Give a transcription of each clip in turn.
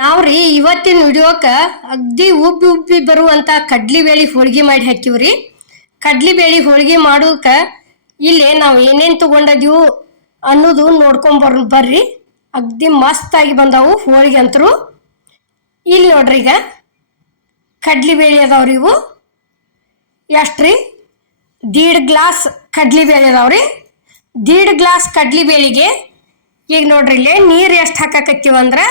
ನಾವ್ರಿ ಇವತ್ತಿನ ವಿಡಿಯೋಕ್ಕೆ ಅಗ್ದಿ ಉಬ್ಬಿ ಉಬ್ಬಿ ಬರುವಂತ ಕಡ್ಲಿಬೇಳಿ ಹೋಳಿಗೆ ಮಾಡಿ ಹಾಕಿವ್ರಿ. ಕಡ್ಲಿಬೇಳಿ ಹೋಳಿಗೆ ಮಾಡೋಕೆ ಇಲ್ಲಿ ನಾವು ಏನೇನು ತಗೊಂಡಿದೀವು ಅನ್ನೋದು ನೋಡ್ಕೊಂಡ್ ಬರ್ರಿ. ಅಗ್ದಿ ಮಸ್ತ್ ಆಗಿ ಬಂದಾವು ಹೋಳಿಗೆ ಅಂತರು. ಇಲ್ಲಿ ನೋಡ್ರಿ, ಈಗ ಕಡ್ಲಿಬೇಳಿ ಅದಾವ್ರಿ. ಇವು ಎಷ್ಟ್ರಿ? 1.5 ಗ್ಲಾಸ್ ಕಡ್ಲಿಬೇಳೆ ಅದಾವ್ರಿ. 1.5 ಗ್ಲಾಸ್ ಕಡ್ಲಿಬೇಳಿಗೆ ಈಗ ನೋಡ್ರಿ ಇಲ್ಲಿ ನೀರು ಎಷ್ಟು ಹಾಕಾಕತ್ತೀವಂದ್ರೆ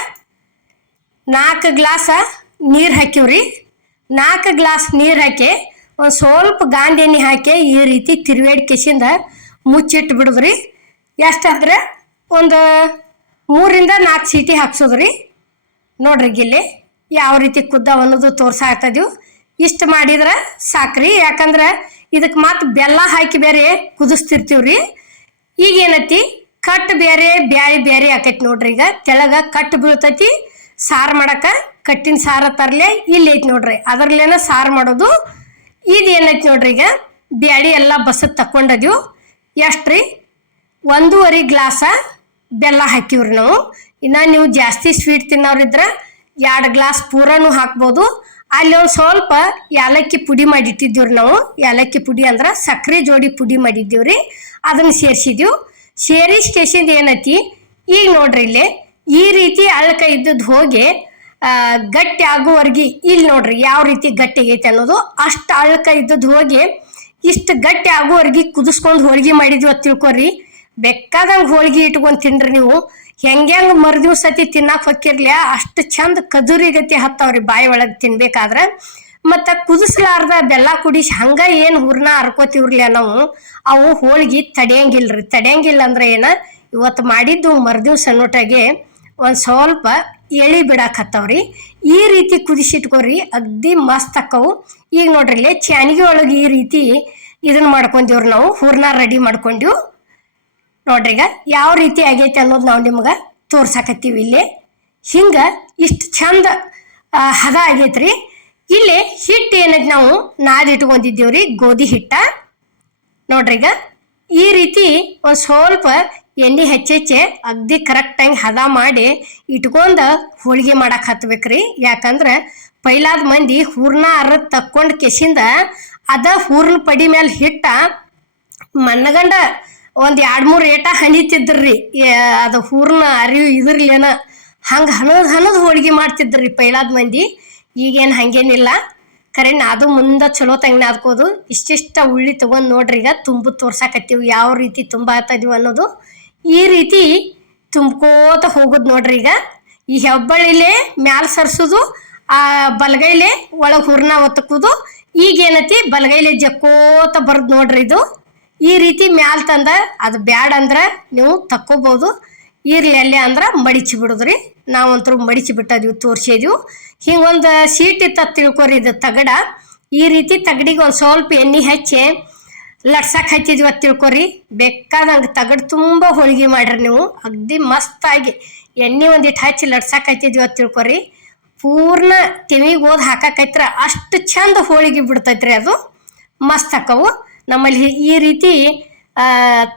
4 ಗ್ಲಾಸ ನೀರು ಹಾಕಿವ್ರಿ. 4 ಗ್ಲಾಸ್ ನೀರು ಹಾಕಿ ಒಂದು ಸ್ವಲ್ಪ ಗಾಂಧಿ ಎಣ್ಣೆ ಹಾಕಿ ಈ ರೀತಿ ತಿರುವೇಡಿ ಕೆಸಿಂದ ಮುಚ್ಚಿಟ್ಟು ಬಿಡುದ್ರಿ. ಎಷ್ಟಂದ್ರೆ ಒಂದು 3ರಿಂದ 4 ಸೀಟಿ ಹಾಕ್ಸೋದ್ರಿ. ನೋಡ್ರಿ ಗಿಲ್ಲಿ ಯಾವ ರೀತಿ ಕುದ್ದಾವ ಅನ್ನೋದು ತೋರ್ಸಾಗ್ತದೀವಿ. ಇಷ್ಟು ಮಾಡಿದ್ರೆ ಸಾಕ್ರಿ, ಯಾಕಂದ್ರೆ ಇದಕ್ಕೆ ಮತ್ತೆ ಬೆಲ್ಲ ಹಾಕಿ ಬೇರೆ ಕುದಿಸ್ತಿರ್ತೀವ್ರಿ. ಈಗ ಏನೈತಿ, ಕಟ್ಟು ಬೇರೆ ಬ್ಯಾಳಿ ಬೇರೆ ಆಕೈತಿ ನೋಡ್ರಿ. ಈಗ ತೆಳಗ ಕಟ್ಟು ಬೀಳ್ತೈತಿ. ಸಾರು ಮಾಡಕ್ಕೆ ಕಟ್ಟಿನ ಸಾರು ತರಲೆ ಇಲ್ಲಿ ಐತಿ ನೋಡ್ರಿ, ಅದರಲ್ಲೇನ ಸಾರು ಮಾಡೋದು. ಇದು ಏನೈತಿ ನೋಡ್ರಿ, ಈಗ ಬ್ಯಾಳಿ ಎಲ್ಲ ಬಸದ್ ತಕ್ಕೊಂಡದೀವು. ಎಷ್ಟ್ರಿ? 1.5 ಗ್ಲಾಸ ಬೆಲ್ಲ ಹಾಕಿವ್ರಿ ನಾವು. ಇನ್ನು ನೀವು ಜಾಸ್ತಿ ಸ್ವೀಟ್ ತಿನ್ನೋರಿದ್ರೆ 2 ಗ್ಲಾಸ್ ಪೂರನೂ ಹಾಕ್ಬೋದು. ಅಲ್ಲಿ ಒಂದು ಸ್ವಲ್ಪ ಏಲಕ್ಕಿ ಪುಡಿ ಮಾಡಿಟ್ಟಿದ್ದೀವ್ರಿ ನಾವು. ಏಲಕ್ಕಿ ಪುಡಿ ಅಂದ್ರೆ ಸಕ್ಕರೆ ಜೋಡಿ ಪುಡಿ ಮಾಡಿದ್ದೀವ್ರಿ, ಅದನ್ನು ಸೇರಿಸಿದ್ದೀವಿ. ಸೇರಿಸ್ಕೇಸಿಂದ ಏನೈತಿ, ಈಗ ನೋಡ್ರಿ ಇಲ್ಲಿ ಈ ರೀತಿ ಅಳ್ಕ ಇದ್ದದ್ದು ಹೋಗಿ ಗಟ್ಟಿ ಆಗುವವರೆಗೆ ಇಲ್ಲಿ ನೋಡ್ರಿ ಯಾವ ರೀತಿ ಗಟ್ಟಿ ಆಗೈತೆ ಅನ್ನೋದು. ಅಷ್ಟು ಅಳ್ಕ ಇದ್ದದ್ದು ಹೋಗಿ ಇಷ್ಟು ಗಟ್ಟಿ ಆಗುವವರೆಗೆ ಕುದಿಸ್ಕೊಂಡು ಹೋಳಿಗೆ ಮಾಡಿದ್ವಿ ಅಂತ ತಿಳ್ಕೊರಿ. ಬೇಕಾದಂಗೆ ಹೋಳಿಗೆ ಇಟ್ಕೊಂಡು ತಿನ್ರಿ ನೀವು. ಹೆಂಗೆ ಮರುದಿವ್ಸತಿ ತಿನ್ನಕ್ಕೆ ಹೊಕ್ಕಿರ್ಲಿ ಅಷ್ಟು ಚಂದ ಕದುರಿ ಗತಿ ಹತ್ತವ್ರಿ ಬಾಯಿ ಒಳಗೆ ತಿನ್ಬೇಕಾದ್ರೆ. ಮತ್ತು ಕುದಿಸ್ಲಾರ್ದ ಬೆಲ್ಲ ಕುಡಿಸಿ ಹಂಗೆ ಏನು ಹೂರ್ಣ ಹರ್ಕೋತಿವ್ರಲ್ಲ ನಾವು, ಅವು ಹೋಳಿಗೆ ತಡೆಯಂಗಿಲ್ರಿ. ತಡೆಯಂಗಿಲ್ಲ ಅಂದ್ರೆ ಏನು, ಇವತ್ತು ಮಾಡಿದ್ದು ಮರುದಿವ್ಸ ಅನ್ನೋಟಾಗೆ ಒಂದು ಸ್ವಲ್ಪ ಎಳಿ ಬಿಡಾಕತ್ತವ್ರಿ. ಈ ರೀತಿ ಕುದಿಸಿಟ್ಕೊರಿ, ಅಗ್ದಿ ಮಸ್ತ್ ಅಕ್ಕವು. ಈಗ ನೋಡ್ರಿ ಇಲ್ಲಿ ಚಾನಿಗೆ ಒಳಗೆ ಈ ರೀತಿ ಇದನ್ನ ಮಾಡ್ಕೊಂಡಿವ್ರಿ ನಾವು, ಹೂರ್ಣ ರೆಡಿ ಮಾಡ್ಕೊಂಡಿವು. ನೋಡ್ರಿ ಈಗ ಯಾವ ರೀತಿ ಆಗೈತೆ ಅನ್ನೋದು ನಾವು ನಿಮ್ಗೆ ತೋರ್ಸಾಕತ್ತೀವಿ. ಇಲ್ಲಿ ಹಿಂಗೆ ಇಷ್ಟು ಚಂದ ಹದ ಆಗೈತ್ರಿ. ಇಲ್ಲಿ ಹಿಟ್ಟು ಏನೈತಿ ನಾವು ನಾದಿಟ್ಕೊಂಡಿದ್ದೀವ್ರಿ, ಗೋಧಿ ಹಿಟ್ಟ. ನೋಡ್ರಿ ಈಗ ಈ ರೀತಿ ಒಂದು ಸ್ವಲ್ಪ ಎಣ್ಣೆ ಹೆಚ್ಚೆಚ್ಚೆ ಅಗ್ದಿ ಕರೆಕ್ಟಾಗಿ ಹದ ಮಾಡಿ ಇಟ್ಕೊಂಡು ಹೋಳಿಗೆ ಮಾಡಕ್ಕೆ ಹತ್ಬೇಕ್ರಿ. ಯಾಕಂದ್ರೆ ಪೈಲಾದ ಮಂದಿ ಹೂರ್ಣ ಅರದ್ ತಕ್ಕೊಂಡು ಕೆಸಿಂದ ಅದ ಹೂರ್ಣ ಪಡಿ ಮೇಲೆ ಹಿಟ್ಟ ಮನ್ನಗಂಡ ಒಂದು 2-3 ಏಟ ಹಣಿತಿದ್ರಿ. ಅದು ಹೂರ್ಣ ಅರಿವು ಇದ್ರಲ್ಲೇನ ಹಂಗೆ ಹಣದ್ ಹೋಳಿಗೆ ಮಾಡ್ತಿದ್ರಿ ಪೈಲಾದ ಮಂದಿ. ಈಗೇನು ಹಂಗೇನಿಲ್ಲ. ಖರೆ ಅದು ಮುಂದೆ ಚಲೋ ತಂಗ ನಾದ್ಕೋದು. ಇಷ್ಟಿಷ್ಟ ಉಳ್ಳಿ ತೊಗೊಂಡು ನೋಡ್ರಿ ಈಗ ತುಂಬ ತೋರ್ಸಾಕತ್ತೀವಿ ಯಾವ ರೀತಿ ತುಂಬ ಆಗ್ತದೀವಿ ಅನ್ನೋದು. ಈ ರೀತಿ ತುಂಬ್ಕೋತ ಹೋಗೋದು ನೋಡ್ರಿ. ಈಗ ಈ ಹೆಬ್ಬಳ್ಳಿಲೇ ಮ್ಯಾಲ ಸರ್ಸೋದು, ಆ ಬಲಗೈಲೆ ಒಳಗೆ ಹೂರ್ಣ ಒತ್ತಕೋದು. ಈಗೇನೈತಿ ಬಲಗೈಲೆ ಜಕ್ಕೋತ ಬರ್ದು ನೋಡ್ರಿ. ಇದು ಈ ರೀತಿ ಮ್ಯಾಲ ತಂದ ಅದು ಬ್ಯಾಡ ಅಂದ್ರೆ ನೀವು ತಕ್ಕೋಬೋದು, ಇರ್ಲಿ ಅಲ್ಲೇ ಅಂದ್ರೆ ಮಡಿಚಿ ಬಿಡೋದ್ರಿ. ನಾವಂತರೂ ಮಡಿಚಿ ಬಿಟ್ಟದೀವಿ, ತೋರಿಸಿದೀವಿ. ಹಿಂಗೊಂದು ಸೀಟ್ ಇತ್ತ ತಿಳ್ಕೊರಿ. ಇದು ತಗಡ ಈ ರೀತಿ ತಗಡಿಗೆ ಒಂದು ಸ್ವಲ್ಪ ಎಣ್ಣೆ ಹಚ್ಚಿ ಲಟ್ಸಕ್ಕೆ ಹಚ್ಚಿದ್ವಿ ಅಂತ ತಿಳ್ಕೊರಿ. ಬೇಕಾದಂಗೆ ತಗಡು ತುಂಬ ಹೋಳಿಗೆ ಮಾಡ್ರಿ ನೀವು. ಅಗ್ದಿ ಮಸ್ತಾಗಿ ಎಣ್ಣೆ ಒಂದಿಟ್ಟು ಹಚ್ಚಿ ಲಟ್ಸಕ್ಕೆ ಹಚ್ಚಿದ್ವಿ ಅಂತ ತಿಳ್ಕೊರಿ. ಪೂರ್ಣ ತೆವಿಗೆ ಓದ್ ಹಾಕೈತ್ರ ಅಷ್ಟು ಚಂದ ಹೋಳಿಗೆ ಬಿಡ್ತೈತ್ರಿ. ಅದು ಮಸ್ತ್ ಹಾಕವು. ನಮ್ಮಲ್ಲಿ ಈ ರೀತಿ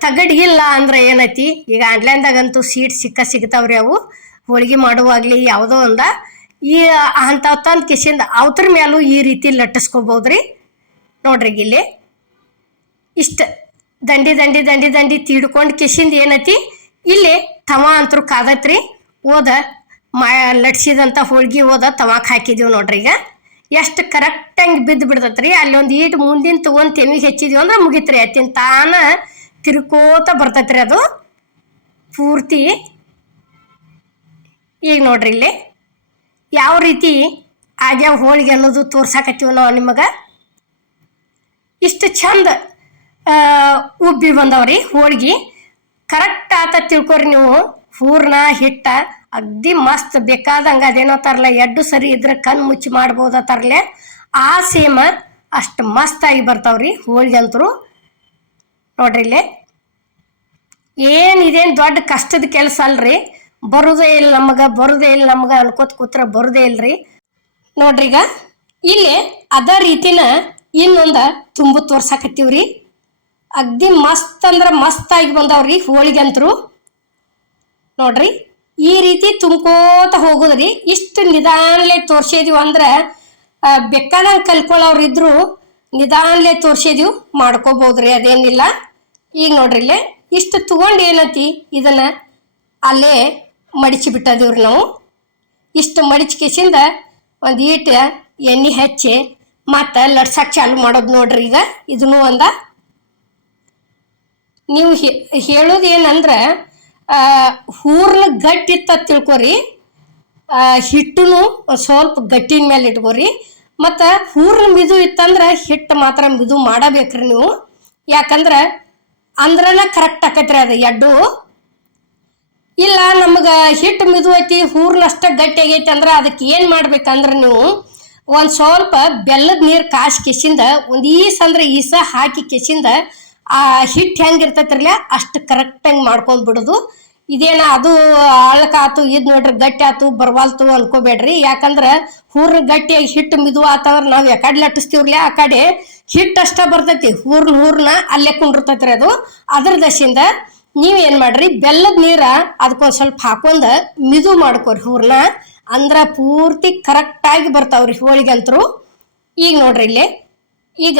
ತಗಡಿಗಿಲ್ಲ ಅಂದ್ರೆ ಏನೈತಿ, ಈಗ ಆನ್ಲೈನ್ದಾಗಂತೂ ಸೀಟ್ ಸಿಗ್ತಾವ್ರಿ. ಅವು ಹೋಳಿಗೆ ಮಾಡುವಾಗಲಿ ಯಾವುದೋ ಒಂದ ಈ ಅಂಥವು ತಂದು ಕಿಸಿಂದ ಅವತ್ರ ಮೇಲೂ ಈ ರೀತಿ ಲಟ್ಟಿಸ್ಕೋಬೋದ್ರಿ. ನೋಡ್ರಿ ಇಲ್ಲಿ ಇಷ್ಟು ದಂಡಿ ದಂಡಿ ದಂಡಿ ದಂಡಿ ತೀಡ್ಕೊಂಡು ಕಿಸಿಂದ ಏನೈತಿ, ಇಲ್ಲಿ ತವ ಅಂತರೂ ಕಾದತ್ರಿ. ಓದ ಲಟ್ಸಿದಂಥ ಹೋಳ್ಗೆ ಓದ ತವಾಕ್ ಹಾಕಿದೀವಿ ನೋಡ್ರಿ. ಈಗ ಎಷ್ಟು ಕರೆಕ್ಟಾಗಿ ಬಿದ್ದು ಬಿಡ್ತೈತ್ರಿ. ಅಲ್ಲಿ ಒಂದು ಈಟು ಮುಂದಿನ ತೊಗೊಂಡು ತೆಮಿಗೆ ಹೆಚ್ಚಿದ್ವಿ ಅಂದ್ರೆ ಮುಗಿತ್ರಿ. ಅತ್ತಿನ ತಾನ ತಿರ್ಕೋತ ಬರ್ತೈತ್ರಿ ಅದು ಪೂರ್ತಿ. ಈಗ ನೋಡ್ರಿ ಇಲ್ಲಿ ಯಾವ ರೀತಿ ಆಗ್ಯಾವ ಹೋಳಿಗೆ ಅನ್ನೋದು ತೋರ್ಸಾಕತ್ತೀವಿ ನಾವು ನಿಮಗೆ. ಇಷ್ಟು ಚಂದ ಉಬ್ಬಿ ಬಂದವ್ರಿ ಹೋಳಿಗೆ. ಕರೆಕ್ಟ್ ಆತ ತಿಳ್ಕೊರಿ ನೀವು. ಹೂರ್ಣ ಹಿಟ್ಟ ಅಗ್ದಿ ಮಸ್ತ್ ಬೇಕಾದಂಗೆ ಅದೇನೋ ತರಲೆ ಎಡ್ಡು ಸರಿ ಇದ್ರೆ ಕಣ್ಣು ಮುಚ್ಚಿ ಮಾಡ್ಬೋದ ತರಲೆ ಆ ಸೇಮ ಅಷ್ಟು ಮಸ್ತಾಗಿ ಬರ್ತಾವ್ರಿ ಹೋಳಿಗೆ ಅಂತರು. ನೋಡ್ರಿ ಇಲ್ಲಿ ಇದೇನು ದೊಡ್ಡ ಕಷ್ಟದ ಕೆಲಸ ಅಲ್ರಿ. ಬರೋದೇ ಇಲ್ಲ ನಮಗೆ ಅನ್ಕೋತ ಕೂತ್ರ ಬರೋದೇ ಇಲ್ರಿ. ನೋಡ್ರಿ ಈಗ ಇಲ್ಲಿ ಅದ ರೀತಿನ ಇನ್ನೊಂದು ತುಂಬ ತೋರ್ಸಾಕತ್ತೀವ್ರಿ. ಅಗ್ದಿ ಮಸ್ತ್ ಅಂದ್ರೆ ಮಸ್ತಾಗಿ ಬಂದವ್ರಿ ಹೋಳಿಗೆ ಅಂತರು. ನೋಡ್ರಿ ಈ ರೀತಿ ತುಂಬ್ಕೋತ ಹೋಗುದ್ರಿ. ಇಷ್ಟು ನಿಧಾನಲೆ ತೋರ್ಸಿದೀವಿ ಅಂದ್ರೆ ಬೇಕಾದಂಗೆ ಕಲ್ಕೊಳ್ಳೋರು ಇದ್ರು ನಿಧಾನಲೆ ತೋರ್ಸಿದೀವಿ ಮಾಡ್ಕೋಬಹುದ್ರಿ, ಅದೇನಿಲ್ಲ. ಈಗ ನೋಡ್ರಿ ಇಲ್ಲೇ ಇಷ್ಟು ತಗೊಂಡು ಏನತಿ ಇದನ್ನ ಅಲ್ಲೇ ಮಡಿಚಿ ಬಿಟ್ಟದಿವ್ರಿ ನಾವು. ಇಷ್ಟು ಮಡಿಚಿಕೆಸಿಂದ ಒಂದು ಈಟ ಎಣ್ಣೆ ಹಚ್ಚಿ ಮತ್ತು ಲಟ್ಸಕ್ಕೆ ಚಾಲು ಮಾಡೋದು ನೋಡ್ರಿ. ಈಗ ಇದನ್ನು ಒಂದ ನೀವು ಹೇಳೋದು ಏನಂದ್ರೆ ಹೂರ್ನ ಗಟ್ಟಿ ಇತ್ತ ತಿಳ್ಕೊರಿ, ಹಿಟ್ಟುನು ಸ್ವಲ್ಪ ಗಟ್ಟಿನ ಮೇಲೆ ಇಟ್ಕೋರಿ. ಮತ್ತು ಹೂರ್ನ ಮಿದು ಇತ್ತಂದ್ರೆ ಹಿಟ್ಟು ಮಾತ್ರ ಮಿದು ಮಾಡಬೇಕ್ರಿ ನೀವು. ಯಾಕಂದ್ರೆ ಅಂದ್ರನ ಕರೆಕ್ಟ್ ಆಕೈತ್ರಿ ಅದು ಎಡ್ಡು. ಇಲ್ಲ ನಮ್ಗೆ ಹಿಟ್ಟು ಮಿದು ಐತಿ ಹೂರ್ನಷ್ಟ ಗಟ್ಟಿ ಆಗೈತಿ ಅಂದ್ರೆ ಅದಕ್ಕೆ ಏನು ಮಾಡ್ಬೇಕಂದ್ರೆ ನೀವು ಒಂದು ಸ್ವಲ್ಪ ಬೆಲ್ಲದ ನೀರು ಕಾಸಿ ಕೆಸಿಂದ ಒಂದು ಅಂದ್ರೆ ಈಸ ಹಾಕಿ ಕೆಸಿಂದ ಆ ಹಿಟ್ಟು ಹೆಂಗಿರ್ತೈತ್ರಲ್ಲ ಅಷ್ಟು ಕರೆಕ್ಟಾಗಿ ಮಾಡ್ಕೊಂಡು ಬಿಡೋದು. ಇದೇನ ಅದು ಅಳ್ಕಾತು ಇದು ನೋಡ್ರಿ ಗಟ್ಟಿ ಆತು ಬರ್ವಾಲ್ತು ಅನ್ಕೋಬೇಡ್ರಿ. ಯಾಕಂದ್ರೆ ಹೂರ್ನ ಗಟ್ಟಿಯಾಗಿ ಹಿಟ್ಟು ಮಿದು ಆತಂದ್ರೆ ನಾವು ಯಾಕಡೆ ಲಟ್ಟಿಸ್ತೀವ್ರಲ್ಲ ಆ ಕಡೆ ಹಿಟ್ಟು ಅಷ್ಟ ಬರ್ತೈತಿ, ಹೂರ್ನ ಅಲ್ಲೇ ಕುಂಡಿರ್ತೈತ್ರಿ ಅದು. ಅದ್ರ ದಶಿಂದ ನೀವೇನು ಮಾಡ್ರಿ ಬೆಲ್ಲದ ನೀರ ಅದಕ್ಕೊಂದು ಸ್ವಲ್ಪ ಹಾಕೊಂಡ ಮಿದು ಮಾಡ್ಕೊರಿ ಹೂರ್ನ, ಅಂದ್ರ ಪೂರ್ತಿ ಕರೆಕ್ಟಾಗಿ ಬರ್ತಾವ್ರಿ ಹೋಳಿಗೆ ಅಂತರು. ಈಗ ನೋಡ್ರಿ ಇಲ್ಲೇ ಈಗ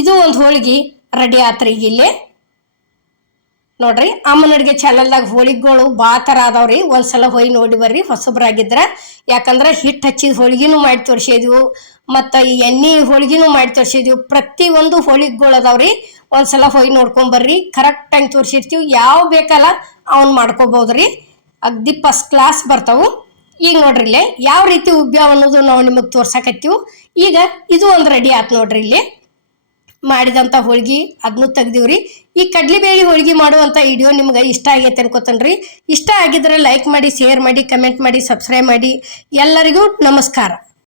ಇದು ಒಂದು ಹೋಳಿಗೆ ರೆಡಿ ಆತ್ರಿ. ಈಗ ಇಲ್ಲಿ ನೋಡ್ರಿ ಅಮ್ಮನ ಅಡುಗೆ ಚಾನಲ್ದಾಗ ಹೋಳಿಗೆಗಳು ಥರ ಅದಾವ್ರಿ. ಒಂದ್ಸಲ ಹೋಗಿ ನೋಡಿ ಬರ್ರಿ ಹೊಸಬ್ರಾಗಿದ್ರ. ಯಾಕಂದ್ರೆ ಹಿಟ್ಟು ಹಚ್ಚಿದ ಹೋಳಿಗೆನೂ ಮಾಡಿ ತೋರಿಸಿದ್ವು ಮತ್ತು ಎಣ್ಣೆ ಹೋಳಿಗೆನೂ ಮಾಡಿ ತೋರಿಸಿದ್ವು. ಪ್ರತಿಯೊಂದು ಹೋಳಿಗೆಗಳು ಅದಾವ್ರಿ. ಒಂದ್ಸಲ ಹೋಗಿ ನೋಡ್ಕೊಂಬರ್ರಿ, ಕರೆಕ್ಟಾಗಿ ತೋರಿಸಿರ್ತೀವಿ. ಯಾವ ಬೇಕಲ್ಲ ಅವ್ನು ಮಾಡ್ಕೋಬೋದ್ರಿ, ಅಗ್ದಿ ಫಸ್ಟ್ ಕ್ಲಾಸ್ ಬರ್ತಾವು. ಈಗ ನೋಡ್ರಿ ಇಲ್ಲೇ ಯಾವ ರೀತಿ ಉಬ್ಬ್ಯಾವ ಅನ್ನೋದು ನಾವು ನಿಮಗೆ ತೋರ್ಸಕತ್ತೀವಿ. ಈಗ ಇದು ಒಂದು ರೆಡಿ ಆಯ್ತು ನೋಡ್ರಿ. ಇಲ್ಲಿ ಮಾಡಿದಂಥ ಹೋಳ್ಗೆ ಅದನ್ನು ತೆಗ್ದಿವ್ರಿ. ಈ ಕಡ್ಲಿಬೇಳೆ ಹೋಳ್ಗೆ ಮಾಡುವಂಥ ವಿಡಿಯೋ ನಿಮ್ಗೆ ಇಷ್ಟ ಆಗೈತೆ ಅನ್ಕೋತನ್ರಿ. ಇಷ್ಟ ಆಗಿದ್ರೆ ಲೈಕ್ ಮಾಡಿ, ಶೇರ್ ಮಾಡಿ, ಕಮೆಂಟ್ ಮಾಡಿ, ಸಬ್ಸ್ಕ್ರೈಬ್ ಮಾಡಿ. ಎಲ್ಲರಿಗೂ ನಮಸ್ಕಾರ.